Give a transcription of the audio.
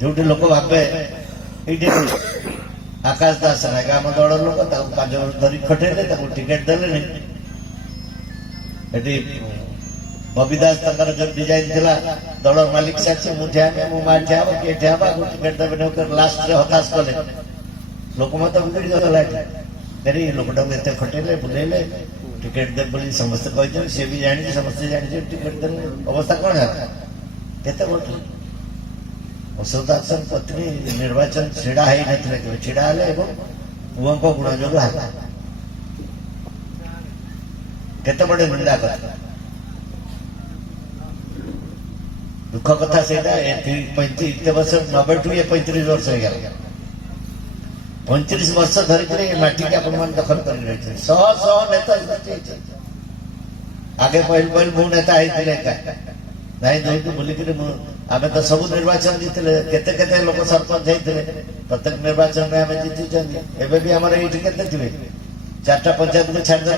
जो लोक भावे ये आकाश दास नायक आम दल लोक 5 वर्ष धरी खटेले टिकेट देले बबी दास जो डिजाइन थिला दल मालिक से मुझे मो मार ठिया किए ठिया टिकेट देवे लास्ट हताश कले लोक मत बिगड़ी गला लोकटा एत खटेले बुलेले टिकेट दे बोली समस्त कहते सी भी जानी समस्ते जानी टिकेट दे अवस्था कौन है केते वोट अशोकदासन पत्नी निर्वाचन छिड़ा ही नथिले छिड़ा हेले पुओं को गुण जोग केते बड़े निंदा कर दुख कथा से 35 वर्ष 90 टू 35 वर्ष हो गया 35 वर्ष धरिक माटी के अपन दखल कर रही शह नेता आगे पहल पहल मु नेता नहीं नहीं बोलिक आम तो सब निर्वाचन जीतले केते लोक सरपंच होते प्रत्येक निर्वाचन में आम जीति एवं भी आम ये 4टा पंचायत को छाड़देला